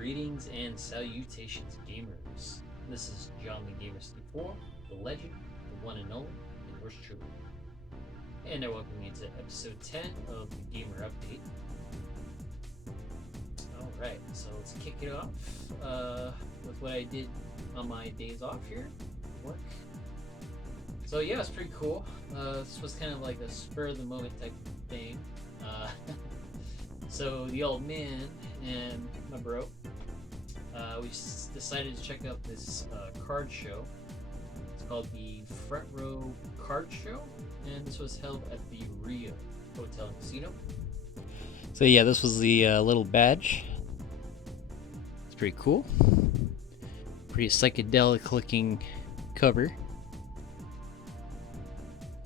Greetings and salutations, gamers. This is John the Gamer64, the legend, the one and only, and yours truly. And I welcome you to episode 10 of the Gamer Update. Alright, so let's kick it off with what I did on my days off here at work. So yeah, it's pretty cool. This was kind of like a spur of the moment type of thing. So the old man and my bro, we decided to check out this card show. It's called the Front Row Card Show, and this was held at the Rio Hotel and Casino. So yeah, this was the little badge. It's pretty cool. Pretty psychedelic looking cover.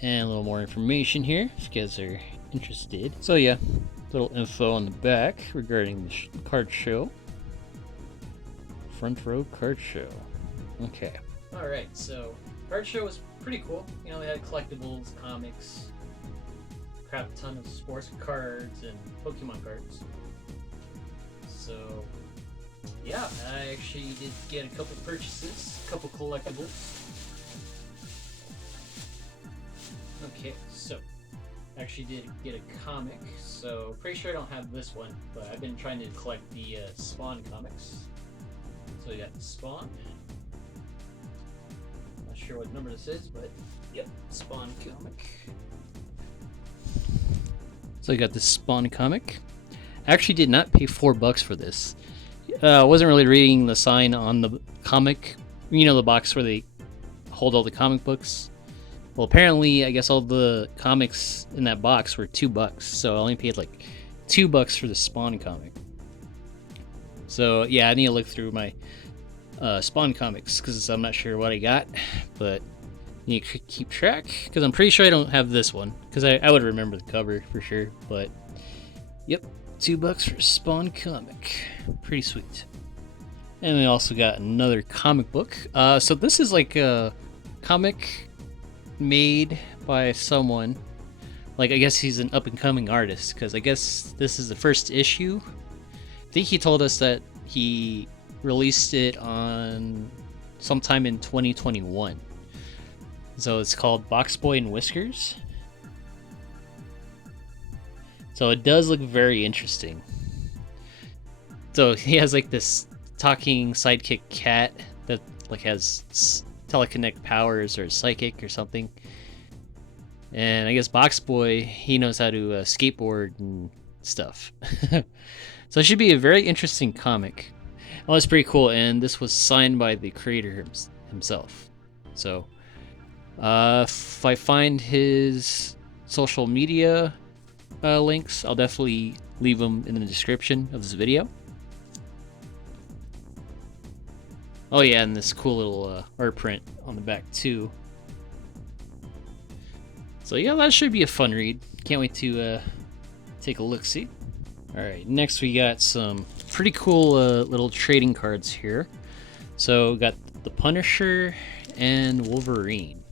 And a little more information here if you guys are interested. So yeah, little info on the back regarding the card show. Front Row Card Show. Okay. Alright, so card show was pretty cool. You know, they had collectibles, comics, crap ton of sports cards and Pokemon cards. So yeah, I actually did get a couple purchases, a couple collectibles. Okay, so actually did get a comic, so pretty sure I don't have this one, but I've been trying to collect the Spawn comics. So we got the Spawn. Not sure what number this is, but yep, Spawn comic. So I got this Spawn comic. I actually did not pay $4 for this. I wasn't really reading the sign on the comic. You know, the box where they hold all the comic books. Well, apparently, I guess all the comics in that box were $2, so I only paid like $2 for the Spawn comic. So yeah, I need to look through my Spawn comics because I'm not sure what I got, but I need to keep track because I'm pretty sure I don't have this one because I would remember the cover for sure. But yep, $2 for Spawn comic, pretty sweet. And we also got another comic book. So this is like a comic made by someone, like I guess he's an up-and-coming artist because I guess this is the first issue. I think he told us that he released it on sometime in 2021. So it's called Box Boy and Whiskers. So it does look very interesting. So he has like this talking sidekick cat that like has telekinetic powers or psychic or something, and I guess Box Boy, he knows how to skateboard and stuff. So it should be a very interesting comic. Oh, it's pretty cool, and this was signed by the creator himself. So if I find his social media links, I'll definitely leave them in the description of this video. Oh yeah, and this cool little art print on the back too. So yeah, that should be a fun read. Can't wait to take a look-see. Alright, next we got some pretty cool little trading cards here. So we got the Punisher and Wolverine.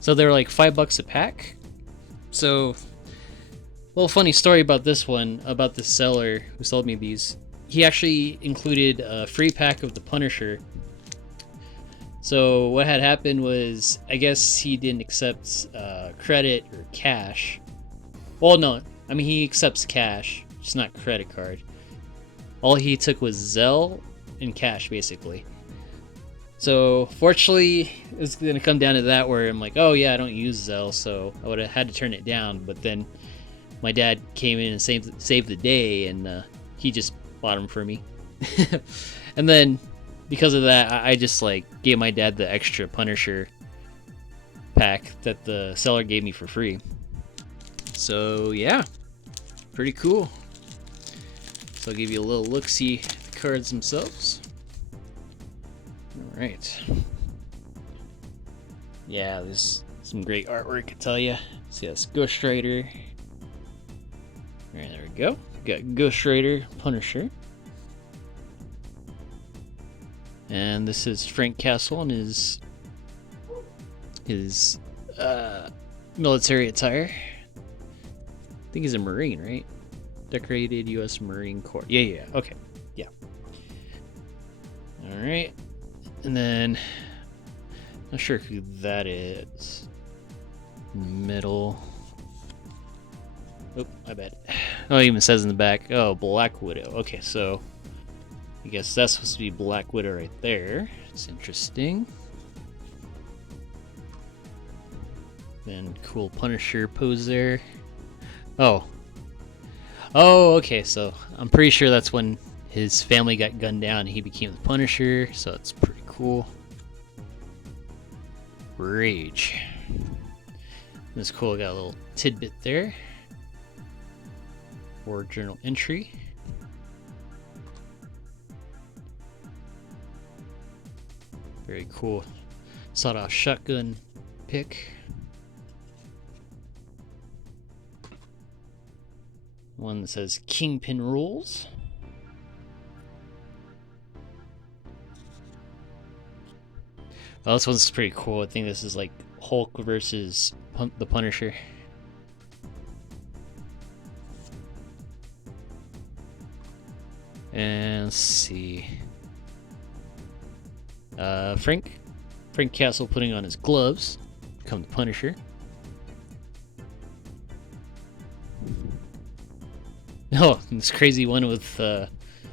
So they're like $5 a pack. So, well, funny story about this one, about the seller who sold me these. He actually included a free pack of the Punisher. So what had happened was, I guess he didn't accept credit or cash. Well, no, I mean he accepts cash, just not credit card. All he took was Zelle and cash, basically. So fortunately, it's gonna come down to that where I'm like, oh yeah, I don't use Zelle, so I would have had to turn it down. But then my dad came in and saved the day, and he just bought them for me. And then because of that, I just like gave my dad the extra Punisher pack that the seller gave me for free. So yeah, pretty cool. So I'll give you a little look-see at the cards themselves. All right. Yeah, there's some great artwork, I tell you. See, that's Ghost Rider. All right, there we go. Got Ghost Rider, Punisher. And this is Frank Castle in his military attire. I think he's a Marine, right? Decorated U.S. Marine Corps. Yeah. Okay. Yeah. All right. And then, not sure who that is. Middle. Oh, I bet. Oh, it even says in the back. Oh, Black Widow. Okay, so I guess that's supposed to be Black Widow right there. It's interesting. Then cool Punisher pose there. Oh, okay. So I'm pretty sure that's when his family got gunned down and he became the Punisher. So it's pretty cool. Rage. That's cool. Got a little tidbit there. War journal entry. Very cool. Sawed-off shotgun pick. One that says Kingpin rules. Well, this one's pretty cool. I think this is like Hulk versus the Punisher. And let's see. Frank Castle putting on his gloves. Become the Punisher. Oh, this crazy one with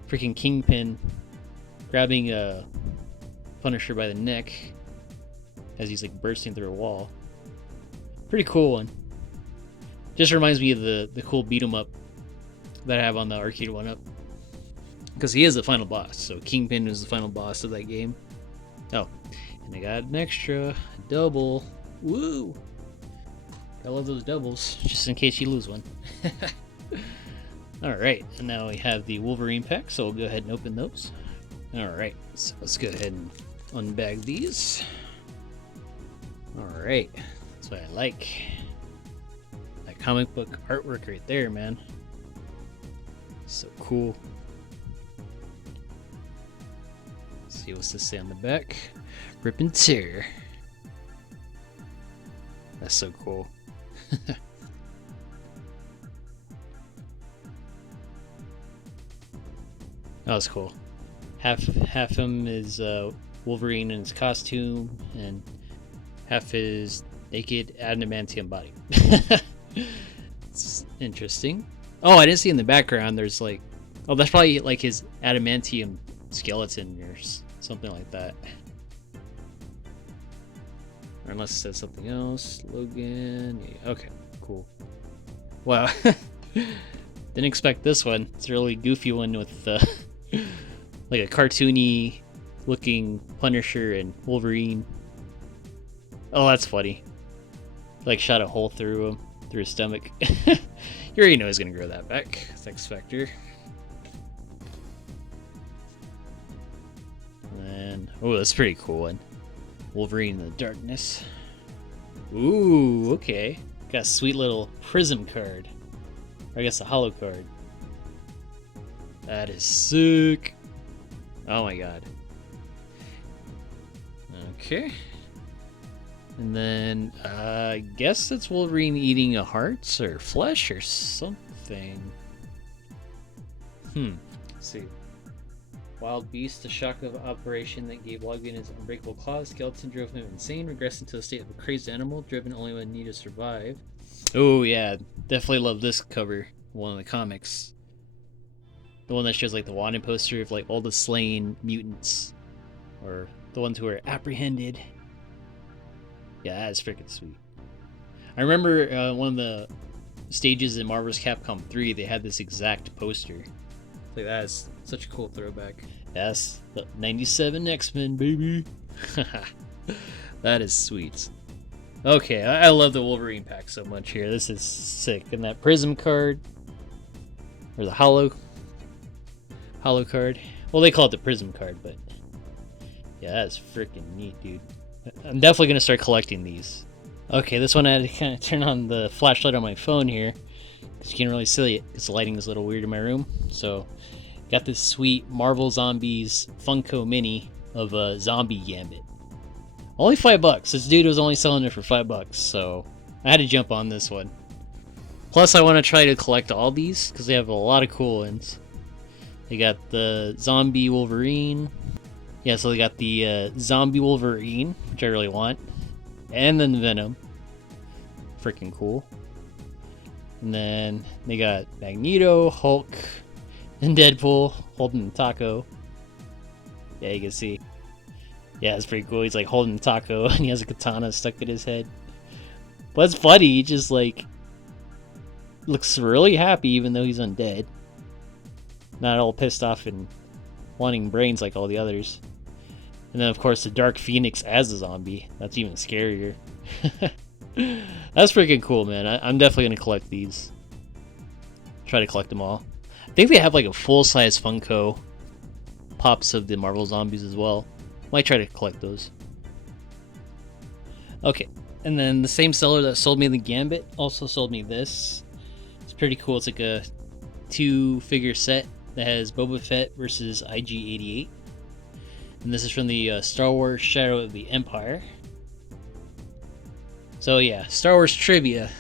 freaking Kingpin grabbing Punisher by the neck as he's like bursting through a wall. Pretty cool one. Just reminds me of the cool beat 'em up that I have on the arcade one up. Because he is the final boss, so Kingpin is the final boss of that game. Oh, and I got an extra double. Woo! I love those doubles, just in case you lose one. Alright, and now we have the Wolverine pack, so we'll go ahead and open those. Alright, so let's go ahead and unbag these. Alright, that's what I like. That comic book artwork right there, man. So cool. Let's see what's this say on the back. Rip and tear. That's so cool. That was cool. Half him is Wolverine in his costume, and half his naked adamantium body. It's interesting. Oh, I didn't see in the background. There's like, oh, that's probably like his adamantium skeleton or something like that. Or unless it says something else. Logan. Yeah, okay, cool. Wow. Didn't expect this one. It's a really goofy one with like a cartoony looking Punisher and Wolverine. Oh, that's funny. Like shot a hole through him, through his stomach. You already know he's gonna grow that back. It's X Factor. And then, oh, that's a pretty cool one. Wolverine in the darkness. Ooh, okay. Got a sweet little prism card. Or I guess a hollow card. That is sick. Oh my god. Okay. And then, I guess it's Wolverine eating a hearts or flesh or something. Let's see. Wild beast, the shock of operation that gave Logan his unbreakable claws. Skeleton drove him insane, regressing to a state of a crazed animal, driven only when needed to survive. Oh yeah, definitely love this cover. One of the comics. The one that shows like the wanted poster of like all the slain mutants. Or the ones who are apprehended. Yeah, that is freaking sweet. I remember one of the stages in Marvel's Capcom 3, they had this exact poster. Like, that is such a cool throwback. Yes, the 97 X-Men, baby. That is sweet. Okay, I love the Wolverine pack so much here. This is sick. And that Prism card, or the Hollow card. Well, they call it the Prism card, but yeah, that's freaking neat, dude. I'm definitely going to start collecting these. Okay, this one I had to kind of turn on the flashlight on my phone here, because you can't really see it, because the lighting is a little weird in my room. So, got this sweet Marvel Zombies Funko Mini of a zombie Gambit. Only $5. This dude was only selling it for $5, so I had to jump on this one. Plus, I want to try to collect all these because they have a lot of cool ones. They got the zombie Wolverine. Yeah, so they got the zombie Wolverine, which I really want. And then Venom. Freaking cool. And then they got Magneto, Hulk, and Deadpool holding a taco. Yeah, you can see. Yeah, it's pretty cool. He's like holding a taco and he has a katana stuck in his head. But it's funny, he just like looks really happy even though he's undead. Not all pissed off and wanting brains like all the others. And then of course the Dark Phoenix as a zombie. That's even scarier. That's freaking cool, man. I'm definitely gonna collect these. Try to collect them all. I think they have like a full-size Funko Pops of the Marvel Zombies as well. Might try to collect those. Okay, and then the same seller that sold me the Gambit also sold me this. It's pretty cool. It's like a 2-figure set that has Boba Fett versus IG-88. And this is from the Star Wars Shadow of the Empire. So yeah, Star Wars trivia.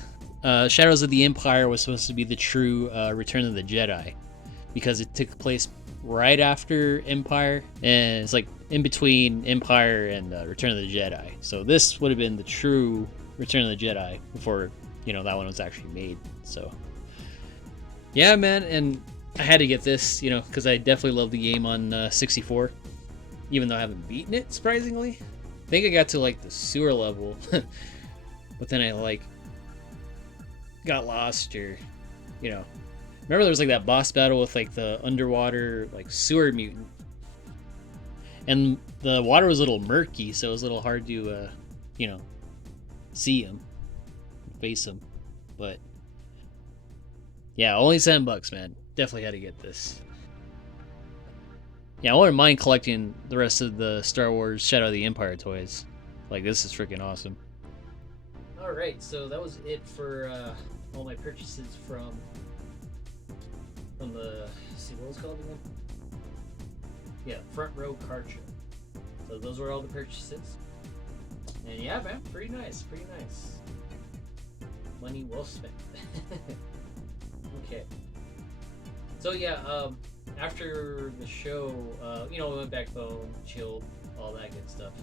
Shadows of the Empire was supposed to be the true Return of the Jedi, because it took place right after Empire, and it's like in between Empire and Return of the Jedi. So this would have been the true Return of the Jedi before, you know, that one was actually made. So yeah, man, and I had to get this, you know, because I definitely love the game on 64, even though I haven't beaten it, surprisingly. I think I got to like the sewer level, but then I like got lost, or, you know, remember there was like that boss battle with like the underwater like sewer mutant, and the water was a little murky, so it was a little hard to you know, see him, face him. But yeah, only $7, man. Definitely had to get this. Yeah, I wouldn't mind collecting the rest of the Star Wars Shadow of the Empire toys. Like, this is freaking awesome. Alright, so that was it for all my purchases from the, let's see, what was it called again? Yeah, Front Row Card Show. So those were all the purchases. And yeah, man, pretty nice, pretty nice. Money well spent. Okay. So yeah, after the show, you know, we went back home, chilled, all that good stuff.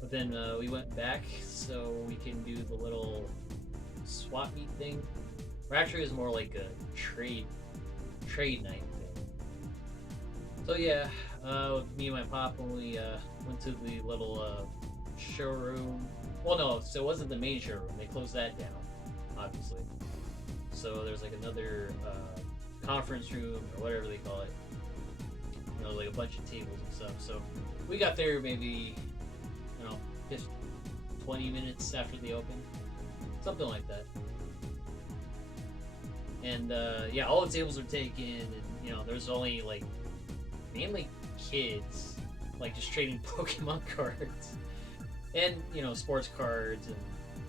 But then we went back so we can do the little swap meet thing. Or actually, it was more like a trade night thing. So yeah, me and my pop, when we went to the little showroom. Well, no, so it wasn't the main showroom. They closed that down, obviously. So there's like another conference room or whatever they call it. You know, like a bunch of tables and stuff. So we got there maybe, you know, just 20 minutes after they opened, something like that. And yeah, all the tables are taken, and you know, there's only like mainly kids, like just trading Pokemon cards, and you know, sports cards and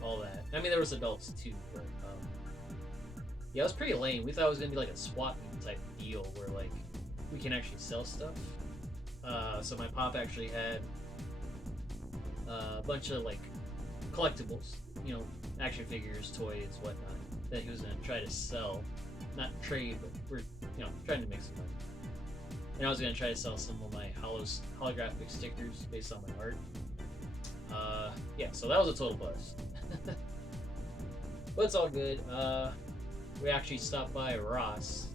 all that. I mean, there was adults too, but yeah, it was pretty lame. We thought it was gonna be like a swap meet type deal where like we can actually sell stuff. So my pop actually had a bunch of like collectibles, you know, action figures, toys, whatnot, that he was gonna try to sell, not trade, but we're, you know, trying to make some money. And I was gonna try to sell some of my holographic stickers based on my art. Yeah, so that was a total bust. But it's all good. We actually stopped by Ross,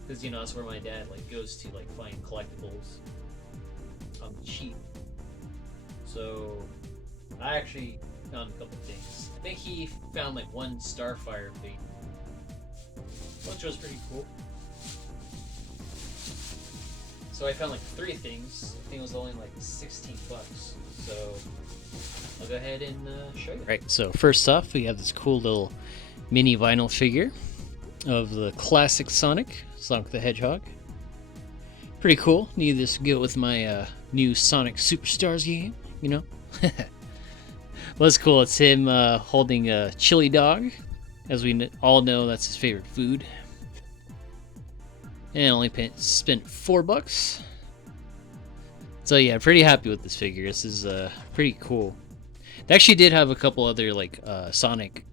because you know that's where my dad like goes to like find collectibles on the cheap. So I actually found a couple things. I think he found like one Starfire thing, which was pretty cool. So I found like 3 things. I think it was only like $16. So I'll go ahead and show you. Right, so first off, we have this cool little mini vinyl figure of the classic Sonic the Hedgehog. Pretty cool. Need this to go with my new Sonic Superstars game, you know? Well, it's cool. It's him holding a chili dog. As we all know, that's his favorite food. And only spent $4. So yeah, pretty happy with this figure. This is pretty cool. They actually did have a couple other like Sonic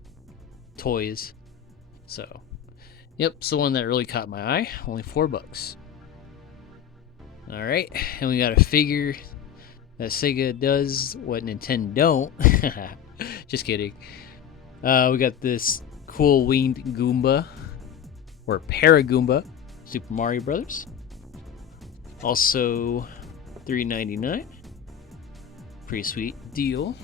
toys. So, yep, it's the one that really caught my eye. Only $4. All right, and we got a figure that Sega does what Nintendo don't. Just kidding. We got this cool winged Goomba, or Paragoomba, Super Mario Brothers. Also, $3.99. Pretty sweet deal.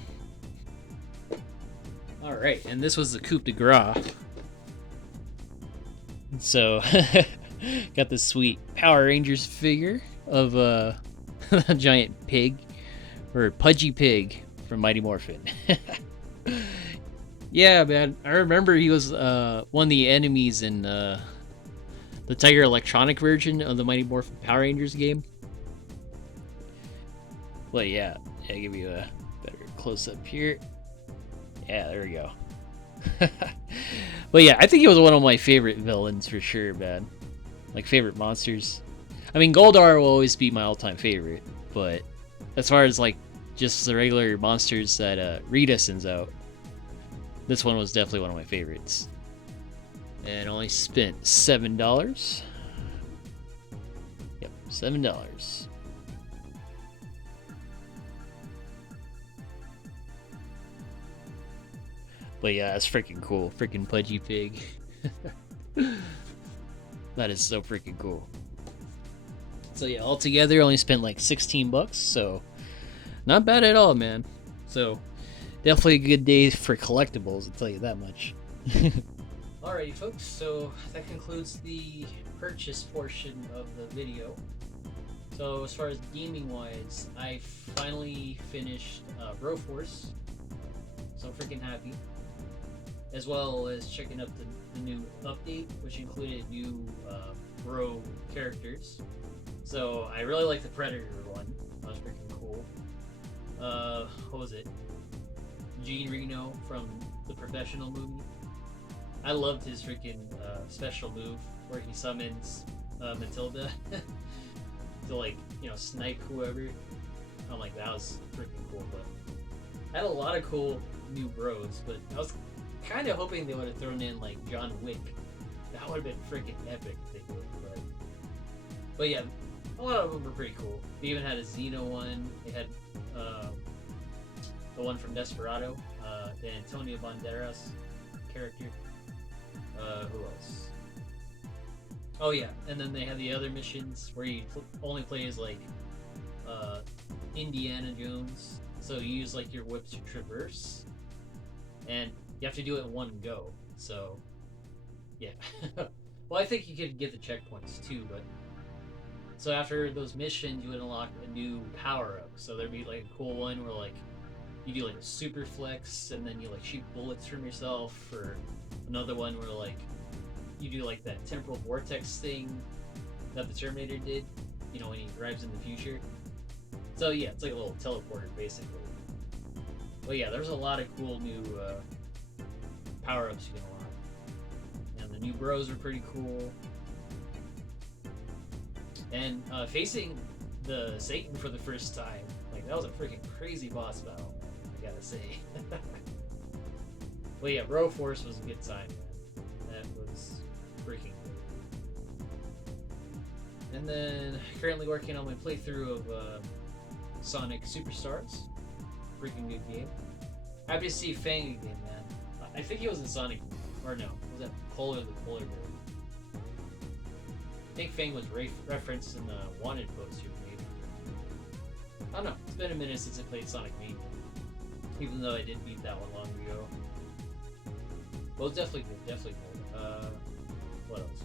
All right, and this was the coup de grace. So, got this sweet Power Rangers figure of a giant pig, or Pudgy Pig from Mighty Morphin. Yeah, man, I remember he was one of the enemies in the Tiger Electronic version of the Mighty Morphin Power Rangers game. Well, yeah, I'll give you a better close up here. Yeah, there we go. But yeah, I think he was one of my favorite villains for sure, man. Like, favorite monsters. I mean, Goldar will always be my all-time favorite, but as far as like just the regular monsters that Rita sends out, this one was definitely one of my favorites. And only spent $7. Yep, $7. But yeah, that's freaking cool. Freaking Pudgy Pig. That is so freaking cool. So yeah, altogether only spent like $16, so not bad at all, man. So definitely a good day for collectibles, I'll tell you that much. Alrighty, folks, so that concludes the purchase portion of the video. So as far as gaming wise, I finally finished Broforce, so I'm freaking happy. As well as checking up the new update, which included new Bro characters. So I really like the Predator one. That was freaking cool. What was it? Gene Reno from the Professional movie. I loved his freaking special move where he summons Matilda to, like, you know, snipe whoever. I'm like, that was freaking cool. But I had a lot of cool new bros, but I was kind of hoping they would have thrown in like John Wick. That would have been freaking epic if they would. But yeah, a lot of them were pretty cool. They even had a Xeno one. They had the one from Desperado, the Antonio Banderas character. Who else? Oh yeah, and then they had the other missions where you only play as like Indiana Jones. So you use like your whip to traverse, and you have to do it in one go. So yeah. Well, I think you could get the checkpoints too, but so after those missions, you would unlock a new power-up. So there'd be like a cool one where like you do like a super flex, and then you like shoot bullets from yourself, or another one where like you do like that temporal vortex thing that the Terminator did, you know, when he arrives in the future. So yeah, it's like a little teleporter basically. But yeah, there's a lot of cool new power-ups you can unlock, and the new bros are pretty cool. And facing the Satan for the first time, like, that was a freaking crazy boss battle, I gotta say. Well, yeah, Broforce was a good time, man. That was freaking good. And then, currently working on my playthrough of Sonic Superstars. Freaking good game. Happy to see Fang again, man. I think he was in Sonic, or no, was that Polar the Polar Bear? I think Fang was referenced in the Wanted poster, maybe. I don't know. It's been a minute since I played Sonic Mania, even though I did beat that one long ago. Well, it's definitely good. Definitely good. What else?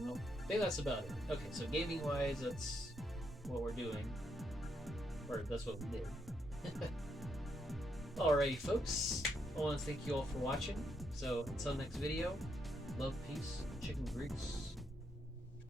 No, I think that's about it. Okay, so gaming-wise, that's what we're doing, or that's what we did. Alrighty, folks. I want to thank you all for watching. So, until next video, love, peace, chicken grease.